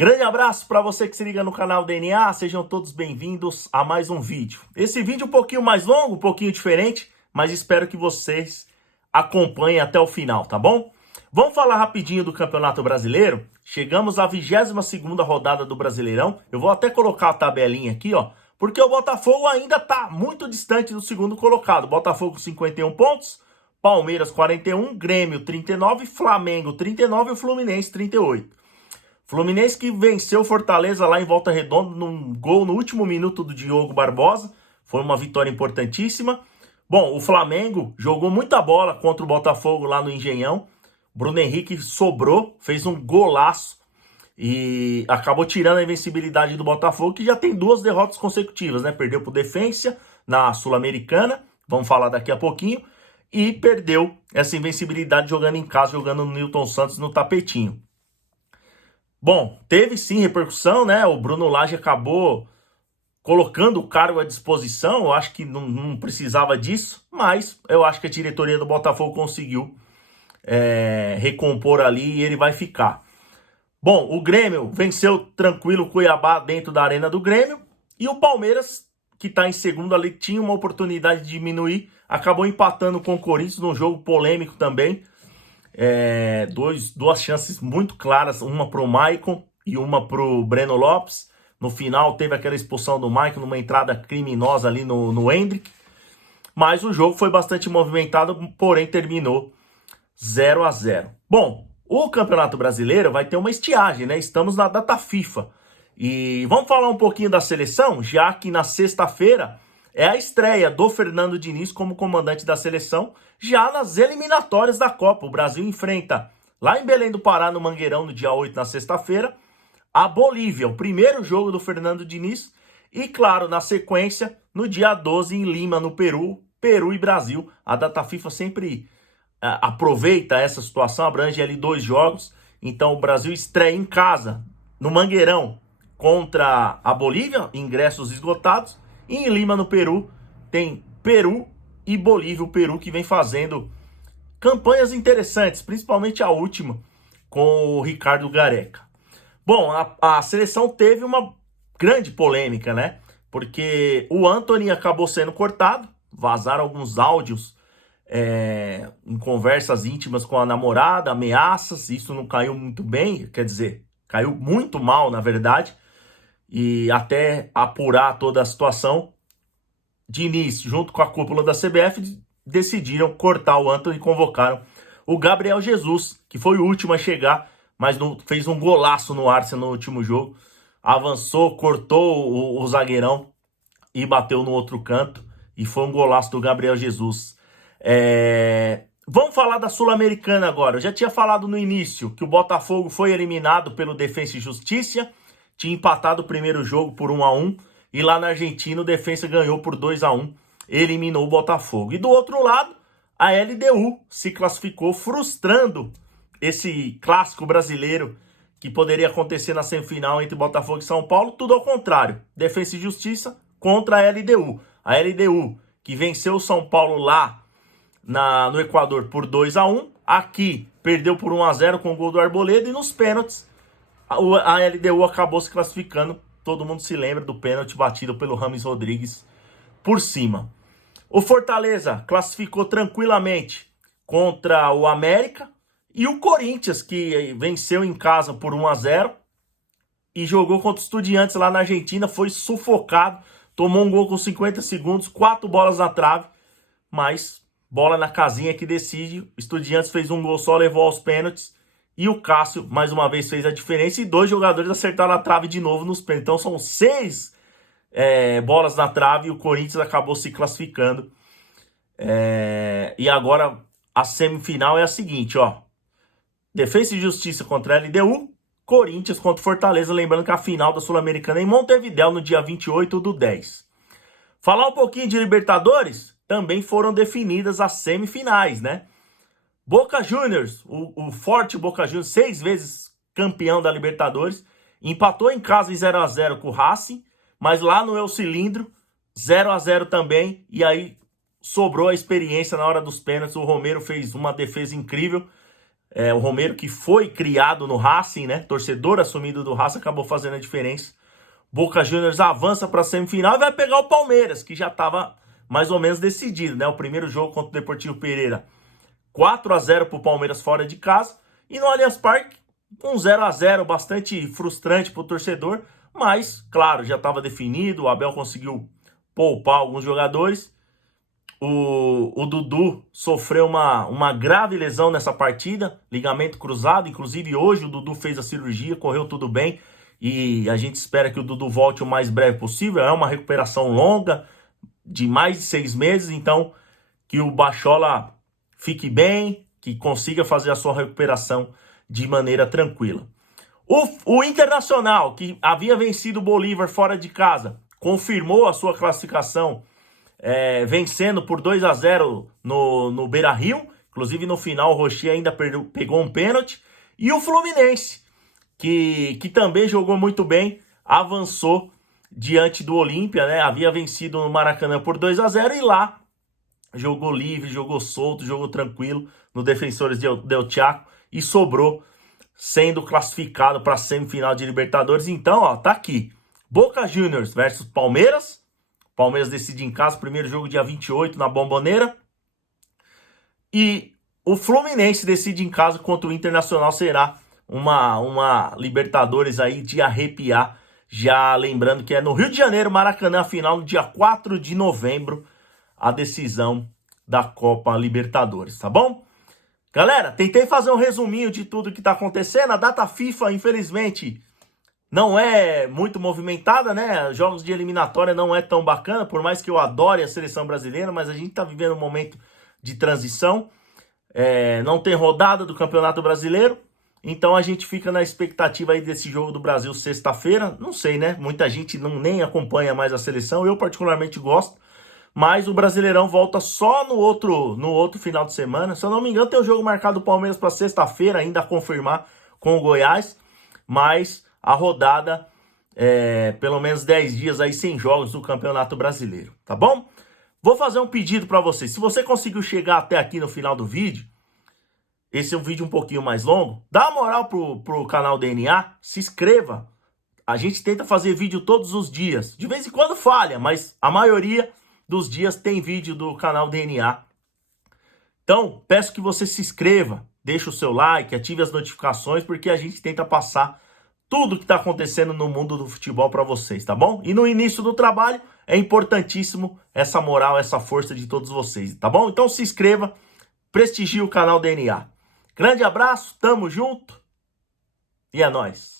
Grande abraço para você que se liga no canal DNA, sejam todos bem-vindos a mais um vídeo. Esse vídeo é um pouquinho mais longo, um pouquinho diferente, mas espero que vocês acompanhem até o final, tá bom? Vamos falar rapidinho do Campeonato Brasileiro. Chegamos à 22ª rodada do Brasileirão. Eu vou até colocar a tabelinha aqui, ó, porque o Botafogo ainda tá muito distante do segundo colocado. Botafogo 51 pontos, Palmeiras 41, Grêmio 39, Flamengo 39 e o Fluminense 38. Fluminense que venceu Fortaleza lá em Volta Redonda num gol no último minuto do Diogo Barbosa. Foi uma vitória importantíssima. Bom, o Flamengo jogou muita bola contra o Botafogo lá no Engenhão. Bruno Henrique sobrou, fez um golaço e acabou tirando a invencibilidade do Botafogo, que já tem 2 derrotas consecutivas, né? Perdeu pro Defensa na Sul-Americana, vamos falar daqui a pouquinho, e perdeu essa invencibilidade jogando em casa, jogando no Newton Santos no tapetinho. Bom, teve sim repercussão, né? O Bruno Lage acabou colocando o cargo à disposição. Eu acho que não precisava disso, mas eu acho que a diretoria do Botafogo conseguiu recompor ali e ele vai ficar. Bom, o Grêmio venceu tranquilo o Cuiabá dentro da arena do Grêmio. E o Palmeiras, que está em segundo ali, tinha uma oportunidade de diminuir, acabou empatando com o Corinthians num jogo polêmico também. Duas chances muito claras, uma pro Maicon e uma pro Breno Lopes. No final teve aquela expulsão do Maicon numa entrada criminosa ali no Hendrick. Mas o jogo foi bastante movimentado, porém terminou 0-0. Bom, o Campeonato Brasileiro vai ter uma estiagem, né? Estamos na data FIFA. E vamos falar um pouquinho da seleção, já que na sexta-feira é a estreia do Fernando Diniz como comandante da seleção, já nas eliminatórias da Copa. O Brasil enfrenta, lá em Belém do Pará, no Mangueirão, no dia 8, na sexta-feira, a Bolívia, o primeiro jogo do Fernando Diniz. E, claro, na sequência, no dia 12, em Lima, no Peru, Peru e Brasil. A data FIFA sempre aproveita essa situação, abrange ali 2 jogos. Então, o Brasil estreia em casa, no Mangueirão, contra a Bolívia, ingressos esgotados. E em Lima, no Peru, tem Peru e Bolívia. O Peru que vem fazendo campanhas interessantes, principalmente a última com o Ricardo Gareca. Bom, a seleção teve uma grande polêmica, né? Porque o Antony acabou sendo cortado, vazaram alguns áudios em conversas íntimas com a namorada, ameaças. Isso não caiu muito bem, quer dizer, caiu muito mal, na verdade. E até apurar toda a situação, Diniz, junto com a cúpula da CBF, decidiram cortar o Antony e convocaram o Gabriel Jesus, que foi o último a chegar, mas fez um golaço no Arsenal no último jogo. Avançou, cortou o zagueirão e bateu no outro canto. E foi um golaço do Gabriel Jesus. Vamos falar da Sul-Americana agora. Eu já tinha falado no início que o Botafogo foi eliminado pelo Defensa e Justiça. Tinha empatado o primeiro jogo por 1-1. E lá na Argentina o Defensa ganhou por 2-1. Eliminou o Botafogo. E do outro lado, a LDU se classificou, frustrando esse clássico brasileiro que poderia acontecer na semifinal entre Botafogo e São Paulo. Tudo ao contrário. Defensa e Justiça contra a LDU. A LDU que venceu o São Paulo lá no Equador por 2-1. Aqui perdeu por 1-0 com o gol do Arboleda. E nos pênaltis a LDU acabou se classificando. Todo mundo se lembra do pênalti batido pelo Rames Rodrigues por cima. O Fortaleza classificou tranquilamente contra o América. E o Corinthians, que venceu em casa por 1-0 e jogou contra o Estudiantes lá na Argentina, foi sufocado. Tomou um gol com 50 segundos, 4 bolas na trave, mas bola na casinha que decide. O Estudiantes fez um gol só, levou aos pênaltis. E o Cássio, mais uma vez, fez a diferença. E 2 jogadores acertaram a trave de novo nos pênaltis. Então, são 6 bolas na trave e o Corinthians acabou se classificando. E agora, a semifinal é a seguinte, ó. Defensa e Justiça contra a LDU. Corinthians contra Fortaleza. Lembrando que a final da Sul-Americana é em Montevidéu, no dia 28/10. Falar um pouquinho de Libertadores. Também foram definidas as semifinais, né? Boca Juniors, o forte Boca Juniors, 6 vezes campeão da Libertadores, empatou em casa em 0-0 com o Racing, mas lá no El Cilindro, 0-0 também, e aí sobrou a experiência na hora dos pênaltis. O Romero fez uma defesa incrível, O Romero, que foi criado no Racing, né? Torcedor assumido do Racing, acabou fazendo a diferença. Boca Juniors avança para a semifinal e vai pegar o Palmeiras, que já estava mais ou menos decidido, né? O primeiro jogo contra o Deportivo Pereira, 4-0 para o Palmeiras fora de casa. E no Allianz Parque, um 0-0 bastante frustrante para o torcedor. Mas, claro, já estava definido. O Abel conseguiu poupar alguns jogadores. O Dudu sofreu uma grave lesão nessa partida, ligamento cruzado. Inclusive hoje o Dudu fez a cirurgia, correu tudo bem. E a gente espera que o Dudu volte o mais breve possível. É uma recuperação longa, de mais de 6 meses. Então, que o Bachola fique bem, que consiga fazer a sua recuperação de maneira tranquila. O Internacional, que havia vencido o Bolívar fora de casa, confirmou a sua classificação, vencendo por 2-0 no Beira-Rio. Inclusive no final o Rocher ainda pegou um pênalti. E o Fluminense, que também jogou muito bem, avançou diante do Olímpia, né? Havia vencido no Maracanã por 2-0 e lá jogou livre, jogou solto, jogou tranquilo no Defensores del Chaco e sobrou, sendo classificado para a semifinal de Libertadores. Então, ó, tá aqui. Boca Juniors versus Palmeiras. Palmeiras decide em casa, primeiro jogo dia 28 na Bombonera. E o Fluminense decide em casa contra o Internacional. Será uma Libertadores aí de arrepiar. Já lembrando que é no Rio de Janeiro, Maracanã, a final no dia 4 de novembro, a decisão da Copa Libertadores, tá bom? Galera, tentei fazer um resuminho de tudo que tá acontecendo. A data FIFA, infelizmente, não é muito movimentada, né? Jogos de eliminatória não é tão bacana, por mais que eu adore a seleção brasileira, mas a gente tá vivendo um momento de transição. Não tem rodada do Campeonato Brasileiro, então a gente fica na expectativa aí desse jogo do Brasil sexta-feira. Não sei, né? Muita gente nem acompanha mais a seleção, eu particularmente gosto. Mas o Brasileirão volta só no outro final de semana. Se eu não me engano, tem um jogo marcado do Palmeiras para sexta-feira, ainda a confirmar com o Goiás. Mas a rodada pelo menos 10 dias aí sem jogos do Campeonato Brasileiro, tá bom? Vou fazer um pedido para você. Se você conseguiu chegar até aqui no final do vídeo, esse é um vídeo um pouquinho mais longo, dá uma moral pro canal DNA, se inscreva. A gente tenta fazer vídeo todos os dias. De vez em quando falha, mas a maioria dos dias tem vídeo do canal DNA. Então, peço que você se inscreva, deixe o seu like, ative as notificações, porque a gente tenta passar tudo que está acontecendo no mundo do futebol para vocês, tá bom? E no início do trabalho, é importantíssimo essa moral, essa força de todos vocês, tá bom? Então se inscreva, prestigie o canal DNA. Grande abraço, tamo junto e é nóis!